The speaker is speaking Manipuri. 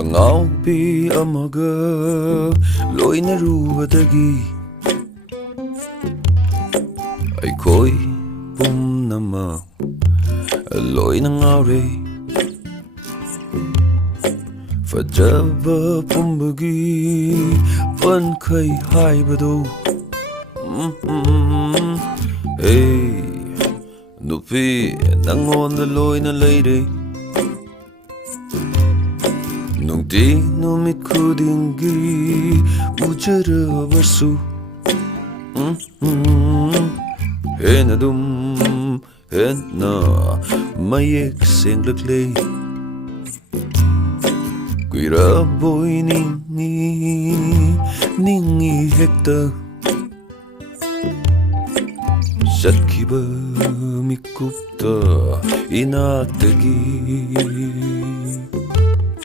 ꯑꯉꯥꯎꯕꯤ ꯑꯃꯒ ꯂꯣꯏꯅꯔꯨꯕꯗꯒꯤ ꯑꯩꯈꯣꯏ ꯄꯨꯝꯅꯃꯛ ꯂꯣꯏꯅ ꯉꯥꯎꯔꯦ ꯐꯖꯕ ꯄꯨꯝꯕꯒꯤ ꯄꯟꯈꯩ ꯍꯥꯏꯕꯗꯣ ꯍꯦ ꯅꯨꯄꯤ ꯅꯪꯉꯣꯟꯗ ꯂꯣꯏꯅ ꯂꯩꯔꯦ ꯅꯨꯡꯇꯤ ꯅꯨꯃꯤꯠ ꯈꯨꯗꯤꯡꯒꯤ ꯎꯖꯔꯕꯁꯨ ꯍꯦꯟꯅ ꯑꯗꯨꯝ ꯍꯦꯟꯅ ꯃꯌꯦꯛ ꯁꯦꯡꯂꯛꯂꯦ ꯀꯨꯏꯔꯕꯣꯏ ꯅꯤꯡꯉꯤ ꯍꯦꯛꯇ ꯆꯠꯈꯤꯕ ꯃꯤꯀꯨꯞꯇ ꯏꯅꯥꯛꯇꯒꯤ